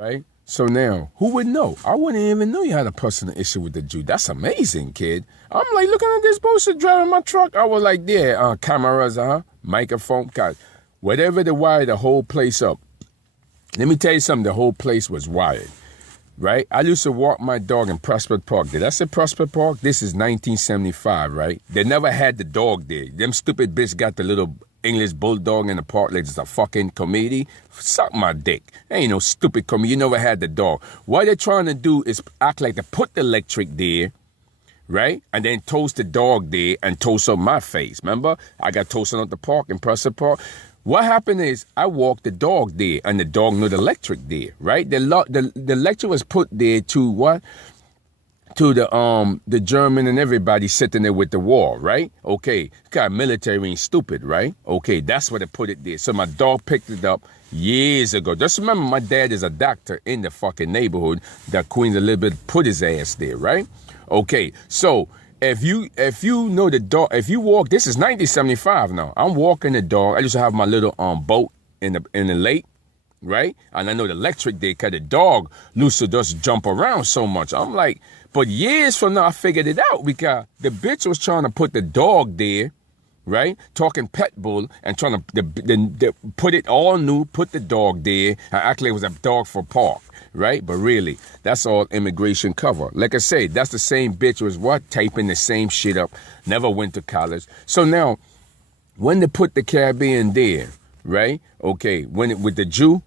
right? So now, who would know? I wouldn't even know you had a personal issue with the Jew. That's amazing, kid. I'm like looking at this bullshit driving my truck. I was like, yeah, cameras, microphone, God, whatever the wire, the whole place up. Let me tell you something, the whole place was wired, right? I used to walk my dog in Prospect Park. Did I say Prospect Park? This is 1975, right? They never had the dog there. Them stupid bitch got the little English bulldog in the park like it's a fucking comedy. Suck my dick. Ain't no stupid comedy. You never had the dog. What they're trying to do is act like they put the electric there, right? And then toast the dog there and toast up my face. Remember? I got toasted at the park in Prospect Park. What happened is I walked the dog there and the dog knew the electric there, right? The electric was put there to what? To the German and everybody sitting there with the wall, right? Okay, God, military ain't stupid, right? Okay, that's where they put it there. So my dog picked it up years ago. Just remember, my dad is a doctor in the fucking neighborhood that Queens Elizabeth put his ass there, right? Okay, so if you know the dog, if you walk, this is 1975 now. I'm walking the dog. I used to have my little boat in the lake. Right? And I know the electric there because the dog used to just jump around so much. I'm like, but years from now, I figured it out because the bitch was trying to put the dog there, right? Talking pet bull and trying to put it all new, put the dog there, and act like it was a dog for park, right? But really, that's all immigration cover. Like I said, that's the same bitch was what? Typing the same shit up, never went to college. So now, when they put the Caribbean there, right? Okay, with the Jew,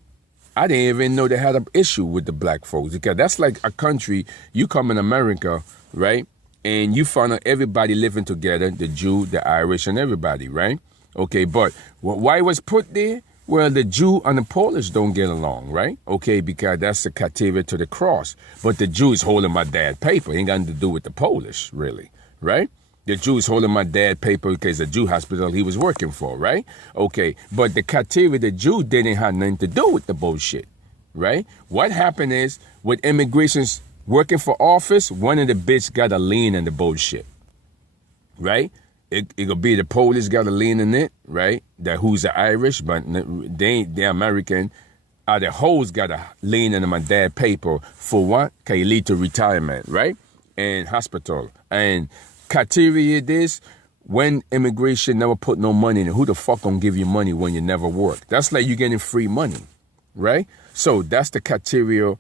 I didn't even know they had an issue with the black folks because that's like a country, you come in America, right? And you find out everybody living together, the Jew, the Irish, and everybody, right? Okay, but why it was put there? Well, the Jew and the Polish don't get along, right? Okay, because that's the captivity to the cross. But the Jew is holding my dad's paper. Ain't got nothing to do with the Polish, really, right? The Jew is holding my dad's paper because the Jew hospital he was working for, right? Okay, but the captivity, the Jew didn't have nothing to do with the bullshit, right? What happened is, with immigrations working for office, one of the bitch got a lien in the bullshit, right? It could be the Polish got a lien in it, right? Who's the Irish, but they're American. The hoes got a lien in my dad's paper for what? Can you lead to retirement, right? And hospital. And criteria this, when immigration never put no money in it, who the fuck gonna give you money when you never work? That's like you getting free money, right? So that's the criteria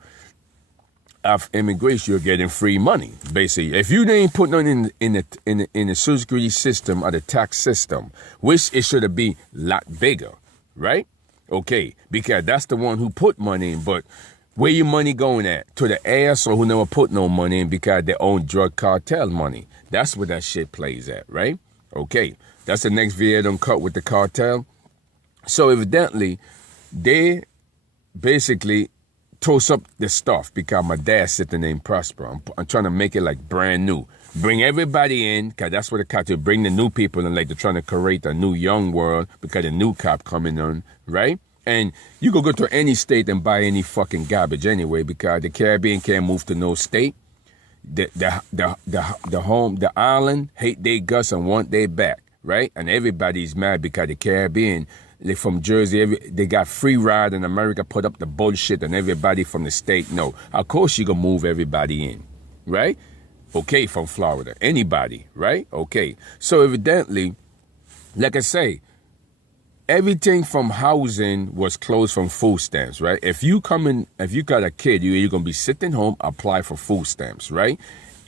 of immigration. You're getting free money, basically. If you didn't put nothing in the social security system or the tax system, which it should have been a lot bigger, right? Okay, because that's the one who put money in, but where your money going at? To the asshole who never put no money in because they own drug cartel money. That's where that shit plays at, right? Okay, that's the next video don't cut with the cartel. So evidently, they basically toast up the stuff because my dad sitting in Prosper. I'm trying to make it like brand new. Bring everybody in, because that's what the cartel, bring the new people in, like they're trying to create a new young world because the new cop coming on, right? And you can go to any state and buy any fucking garbage anyway because the Caribbean can't move to no state. The island hate their guts and want their back, right? And everybody's mad because the Caribbean, they from Jersey, they got free ride in America, put up the bullshit and everybody from the state. No, of course you gonna move everybody in, right? Okay, from Florida, anybody, right? Okay, so evidently, like I say, everything from housing was closed from food stamps, right? If you got a kid, you're going to be sitting home, apply for food stamps, right?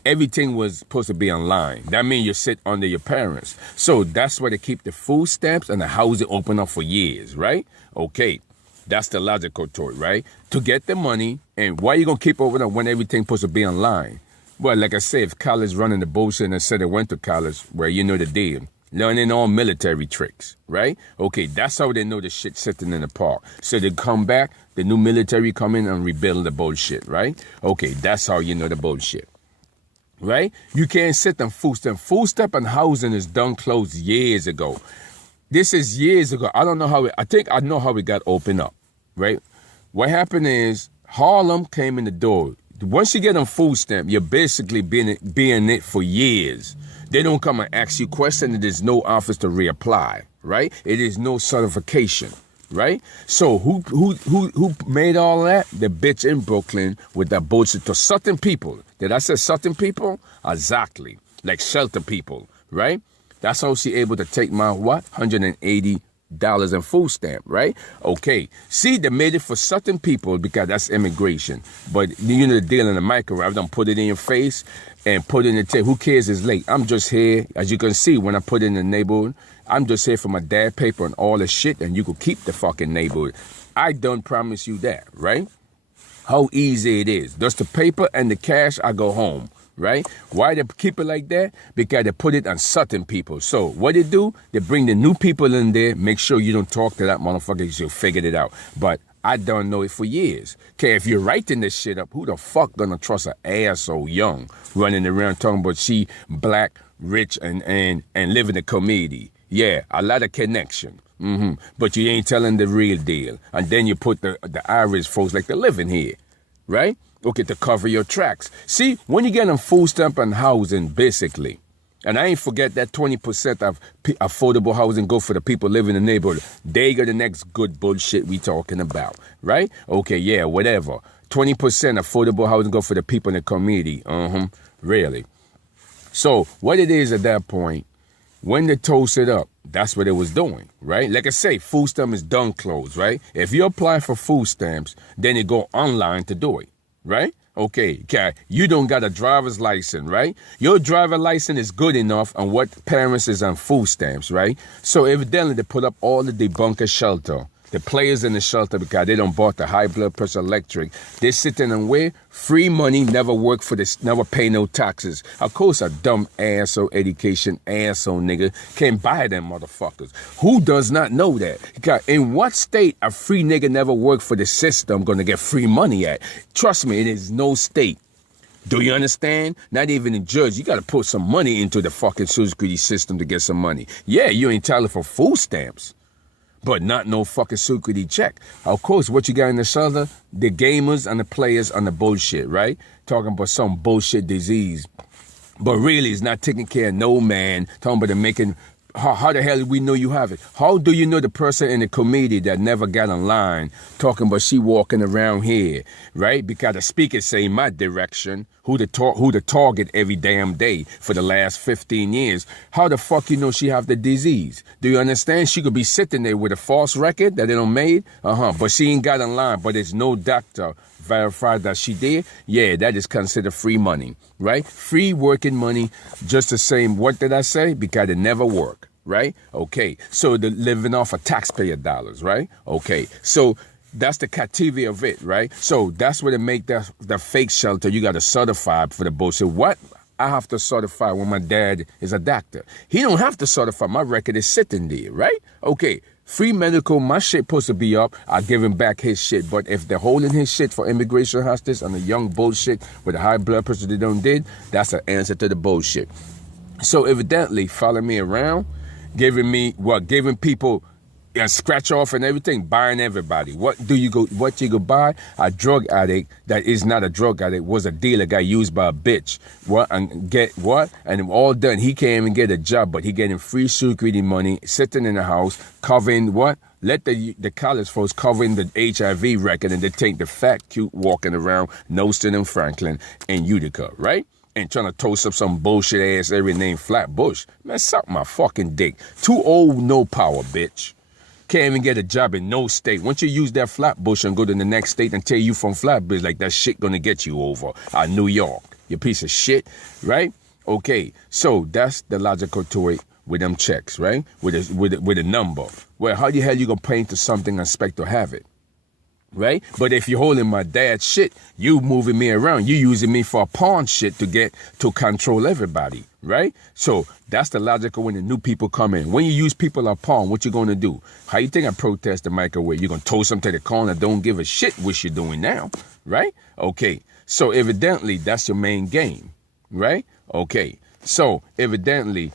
Everything was supposed to be online. That means you sit under your parents. So that's why they keep the food stamps and the housing open up for years, right? Okay, that's the logical to it, right? To get the money, and why you going to keep open up when everything's supposed to be online? Well, like I said, if college running the bullshit and said they went to college, well, you know the deal. Learning all military tricks, right? Okay, that's how they know the shit sitting in the park. So they come back, the new military come in and rebuild the bullshit, right? Okay, that's how you know the bullshit, right? You can't sit on food stamp. Food stamp and housing is done closed years ago. This is years ago. I don't know how I think I know how it got opened up, right? What happened is Harlem came in the door. Once you get on food stamp, you're basically being it for years. They don't come and ask you questions. There's no office to reapply, right? It is no certification, right? So who made all that? The bitch in Brooklyn with that bullshit to Sutton people. Did I say Sutton people? Exactly. Like shelter people, right? That's how she able to take my what? $180 in food stamp, right? Okay. See, they made it for Sutton people because that's immigration. But you know the deal in the microwave, don't put it in your face and put it in the tape. Who cares it's late? I'm just here, as you can see, when I put it in the neighborhood, I'm just here for my dad paper and all the shit, and you could keep the fucking neighborhood. I don't promise you that, right? How easy it is. Just the paper and the cash, I go home, right? Why they keep it like that? Because they put it on Sutton people. So what they do, they bring the new people in there, make sure you don't talk to that motherfucker, you'll figure it out. But I don't know it for years. Okay, if you're writing this shit up, who the fuck gonna trust an asshole young running around talking about she black, rich, and live in the community? Yeah, a lot of connection. But you ain't telling the real deal. And then you put the Irish folks like they're living here, right? Okay, to cover your tracks. See, when you get on food stamp and housing, basically, and I ain't forget that 20% of affordable housing go for the people living in the neighborhood. They got the next good bullshit we talking about, right? Okay, yeah, whatever. 20% affordable housing go for the people in the community. Really. So what it is at that point, when they toast it up, that's what it was doing, right? Like I say, food stamp is done closed, right? If you apply for food stamps, then you go online to do it, right? Okay, you don't got a driver's license, right? Your driver license is good enough on what parents is on food stamps, right? So evidently they put up all the debunker shelter, the players in the shelter because they don't bought the high blood pressure electric. They sitting and wait, free money, never work for this, never pay no taxes. Of course a dumb asshole education asshole nigga can't buy them motherfuckers. Who does not know that? Because in what state a free nigga never worked for the system gonna get free money at? Trust me, it is no state. Do you understand? Not even in Jersey. You got to put some money into the fucking Social Security system to get some money. Yeah, you ain't entitled for food stamps, but not no fucking Security check. Of course, what you got in the shelter? The gamers and the players on the bullshit, right? Talking about some bullshit disease. But really, it's not taking care of no man. Talking about the making... How the hell do we know you have it? How do you know the person in the community that never got online talking about she walking around here, right? Because the speaker say my direction, who the target every damn day for the last 15 years. How the fuck you know she have the disease? Do you understand? She could be sitting there with a false record that they don't made, but she ain't got online, but there's no doctor verified that she did. Yeah, that is considered free money, right? Free working money, just the same. What did I say? Because it never work, right? Okay, so they're living off of taxpayer dollars, right? Okay, so that's the captivity of it, right? So that's where they make the fake shelter. You got to certify for the bullshit. What? I have to certify when my dad is a doctor. He don't have to certify. My record is sitting there, right? Okay. Free medical, my shit supposed to be up. I give him back his shit. But if they're holding his shit for immigration hostage and the young bullshit with the high blood pressure they don't did, that's an answer to the bullshit. So evidently, following me around, giving people a scratch off and everything, buying everybody. What you go buy? A drug addict that is not a drug addict, was a dealer, got used by a bitch. What? And get what? And all done. He can't even get a job, but he getting free security money, sitting in the house, covering what? Let the college folks covering the HIV record, and they take the fat, cute walking around Noston and Franklin and Utica, right? And trying to toast up some bullshit ass area named Flatbush. Man, suck my fucking dick. Too old, no power, bitch. Can't even get a job in no state. Once you use that Flatbush and go to the next state and tell you from Flatbush, like that shit gonna get you over. New York, you piece of shit, right? Okay, so that's the logical to it with them checks, right? With a number. Well, how the hell you gonna pay into something and expect to have it? Right? But if you're holding my dad's shit, you moving me around, you using me for a pawn shit to control everybody, right? So that's the logical when the new people come in. When you use people as pawn, what you gonna do? How you think I protest the microwave? You're gonna toast them to the corner, don't give a shit what you're doing now, right? Okay, so evidently that's your main game, right? Okay, so evidently,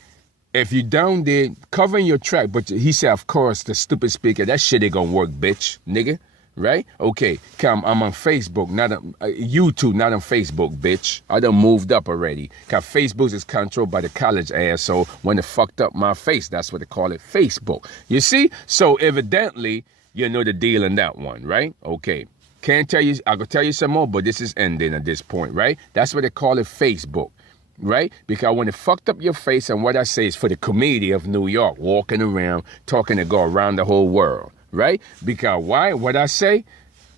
if you down there covering your track, but he said, of course, the stupid speaker, that shit ain't gonna work, bitch, nigga. Right? Okay, I'm on Facebook, not on YouTube, not on Facebook, bitch. I done moved up already. Cause Facebook is controlled by the college asshole when they fucked up my face. That's what they call it, Facebook. You see? So evidently, You know the deal in that one, right? Okay. Can't tell you, I could tell you some more, but this is ending at this point, right? That's what they call it, Facebook, right? Because when it fucked up your face, and what I say is for the comedian of New York, walking around, talking to go around the whole world, right? Because why? What I say,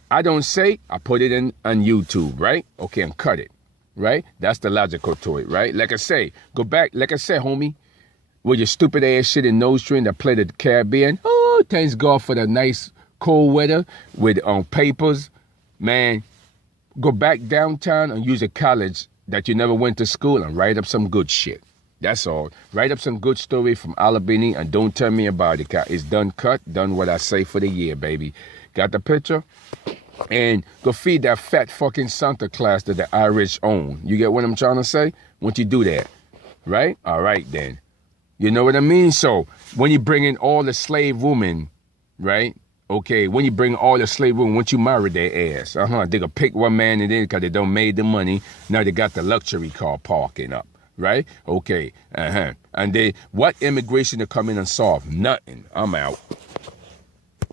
I don't say, I put it in on YouTube, right? Okay, and cut it, right? That's the logical to it, right? Like I say, go back, like I said, homie, with your stupid ass shit in nose string that play the Caribbean. Oh, thanks God for the nice cold weather with papers. Man, go back downtown and use a college that you never went to school and write up some good shit. That's all. Write up some good story from Albany and don't tell me about it. It's done cut, done what I say for the year, baby. Got the picture? And go feed that fat fucking Santa Claus that the Irish own. You get what I'm trying to say? Once you do that, right? All right, then. You know what I mean? So when you bring in all the slave women, right? Okay, when you bring all the slave women, once you marry their ass, they gonna pick one man and then because they don't made the money, now they got the luxury car parking up, right? Okay, And then what immigration to come in and solve? Nothing. I'm out.